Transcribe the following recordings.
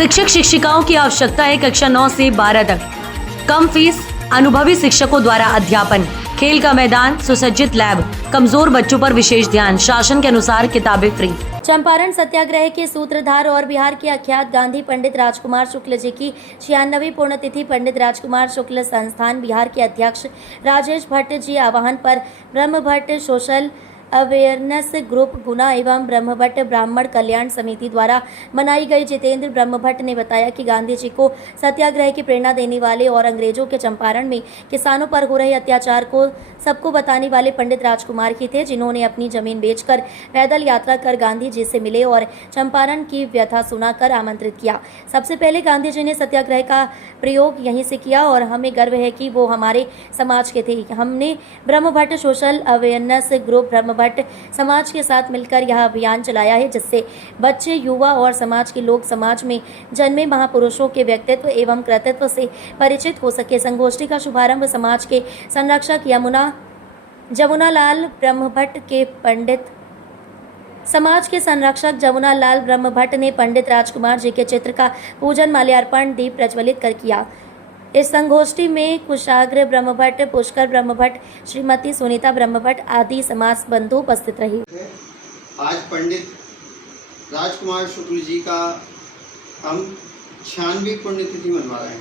शिक्षक शिक्षिकाओं की आवश्यकता है कक्षा 9 से 12 तक। कम फीस, अनुभवी शिक्षकों द्वारा अध्यापन, खेल का मैदान, सुसज्जित लैब, कमजोर बच्चों पर विशेष ध्यान, शासन के अनुसार किताबें फ्री। चंपारण सत्याग्रह के सूत्रधार और बिहार के अख्यात गांधी पंडित राजकुमार शुक्ल जी की 96वीं पुण्यतिथि पंडित राजकुमार शुक्ल संस्थान बिहार के अध्यक्ष राजेश भट्ट जी आह्वान पर ब्रह्म भट्ट सोशल अवेयरनेस ग्रुप गुना एवं ब्रह्म भट्ट ब्राह्मण कल्याण समिति द्वारा मनाई गई। जितेंद्र ब्रह्म भट्ट ने बताया कि गांधी जी को सत्याग्रह की प्रेरणा देने वाले और अंग्रेजों के चंपारण में किसानों पर हो रहे अत्याचार को सबको बताने वाले पंडित राजकुमार ही थे, जिन्होंने अपनी जमीन बेचकर पैदल यात्रा कर गांधी जी से मिले और चंपारण की व्यथा सुनाकर आमंत्रित किया। सबसे पहले गांधी जी ने सत्याग्रह का प्रयोग यहीं से किया और हमें गर्व है कि वो हमारे समाज के थे। हमने ब्रह्म भट्ट सोशल अवेयरनेस ग्रुप ब्रह्म भट्ट समाज के साथ मिलकर यह अभियान चलाया है, जिससे बच्चे, युवा और समाज के लोग समाज में जन्मे महापुरुषों के व्यक्तित्व एवं कृतित्व से परिचित हो सके। संगोष्ठी का शुभारंभ समाज के संरक्षक जमुनालाल ब्रह्म भट्ट के जमुनालाल ब्रह्म भट्ट ने पंडित राजकुमार जी के चित्र का पूजन, माल्यार्पण, दीप प्रज्वलित कर किया। इस संगोष्ठी में कुशाग्र ब्रह्म भट्ट, पुष्कर ब्रह्म भट्ट, श्रीमती सुनीता ब्रह्म भट्ट आदि समाज बंधु उपस्थित रही। आज पंडित राजकुमार शुक्ल जी का हम 96वीं पुण्यतिथि मना रहे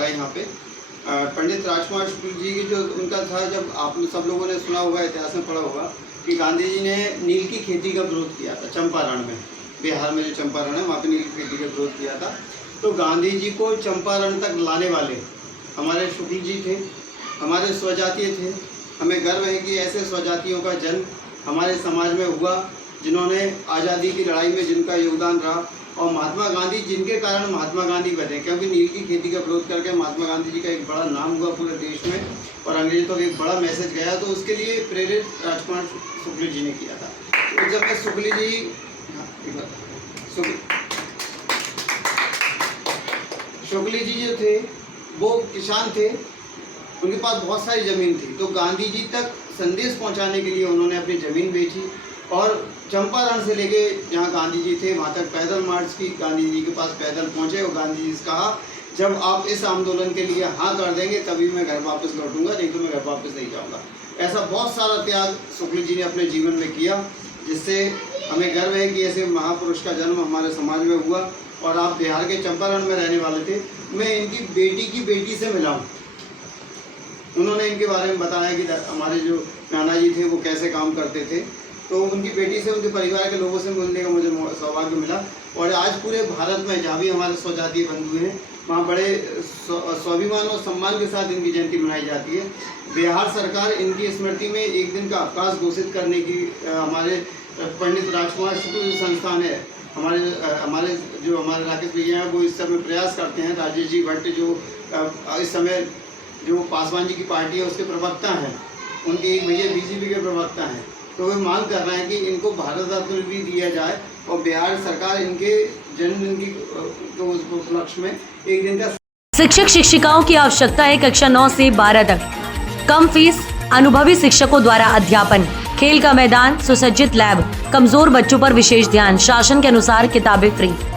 हैं यहाँ पे। पंडित राजकुमार शुक्ल जी की जो उनका था, जब आप सब लोगों ने सुना होगा, इतिहास में पढ़ा होगा कि गांधी जी ने नील की खेती का विरोध किया था चंपारण में, बिहार में जो चंपारण है वहाँ पे नील की खेती का विरोध किया था। तो गांधी जी को चंपारण तक लाने वाले हमारे शुक्ल जी थे, हमारे स्वजातीय थे। हमें गर्व है कि ऐसे स्वजातियों का जन्म हमारे समाज में हुआ, जिन्होंने आज़ादी की लड़ाई में जिनका योगदान रहा, और महात्मा गांधी जिनके कारण महात्मा गांधी बने, क्योंकि नील की खेती का विरोध करके महात्मा गांधी जी का एक बड़ा नाम हुआ पूरे देश में और अंग्रेजों तक एक बड़ा मैसेज गया। तो उसके लिए प्रेरित राजकुमार शुक्ल जी ने किया था। तो जब मैं शुक्ल जी जो थे वो किसान थे, उनके पास बहुत सारी ज़मीन थी। तो गांधी जी तक संदेश पहुंचाने के लिए उन्होंने अपनी ज़मीन बेची और चंपारण से लेके जहाँ गांधी जी थे वहाँ तक पैदल मार्च की, गांधी जी के पास पैदल पहुँचे और गांधी जी से कहा, जब आप इस आंदोलन के लिए हाँ कर देंगे तभी मैं घर वापस लौटूंगा, नहीं तो मैं घर वापस नहीं जाऊँगा। ऐसा बहुत सारा त्याग शुक्ल जी ने अपने जीवन में किया, जिससे हमें गर्व है कि ऐसे महापुरुष का जन्म हमारे समाज में हुआ। और आप बिहार के चंपारण में रहने वाले थे। मैं इनकी बेटी से मिला हूँ। उन्होंने इनके बारे में बताया कि हमारे जो नाना जी थे वो कैसे काम करते थे। तो उनकी बेटी से, उनके परिवार के लोगों से मिलने का मुझे सौभाग्य मिला। और आज पूरे भारत में जहाँ भी हमारे स्वजातीय बंधु हैं वहाँ बड़े स्वाभिमान और सम्मान के साथ इनकी जयंती मनाई जाती है। बिहार सरकार इनकी स्मृति में एक दिन का अवकाश घोषित करने की हमारे पंडित राजकुमार शुक्ल संस्थान है, हमारे जो हमारे राकेश भैया हैं वो इस समय प्रयास करते हैं। राजेश जी भट्ट जो इस समय जो पासवान जी की पार्टी है उसके प्रवक्ता हैं, उनके एक भैया बीजेपी के प्रवक्ता हैं, तो वे मांग कर रहे हैं कि इनको भारत रत्न भी दिया जाए और बिहार सरकार इनके जन्मदिन की उपलक्ष्य में एक दिन का। शिक्षक शिक्षिकाओं की आवश्यकता है कक्षा 9 से 12 तक। कम फीस, अनुभवी शिक्षकों द्वारा अध्यापन, खेल का मैदान, सुसज्जित लैब, कमजोर बच्चों पर विशेष ध्यान, शासन के अनुसार किताबें फ्री।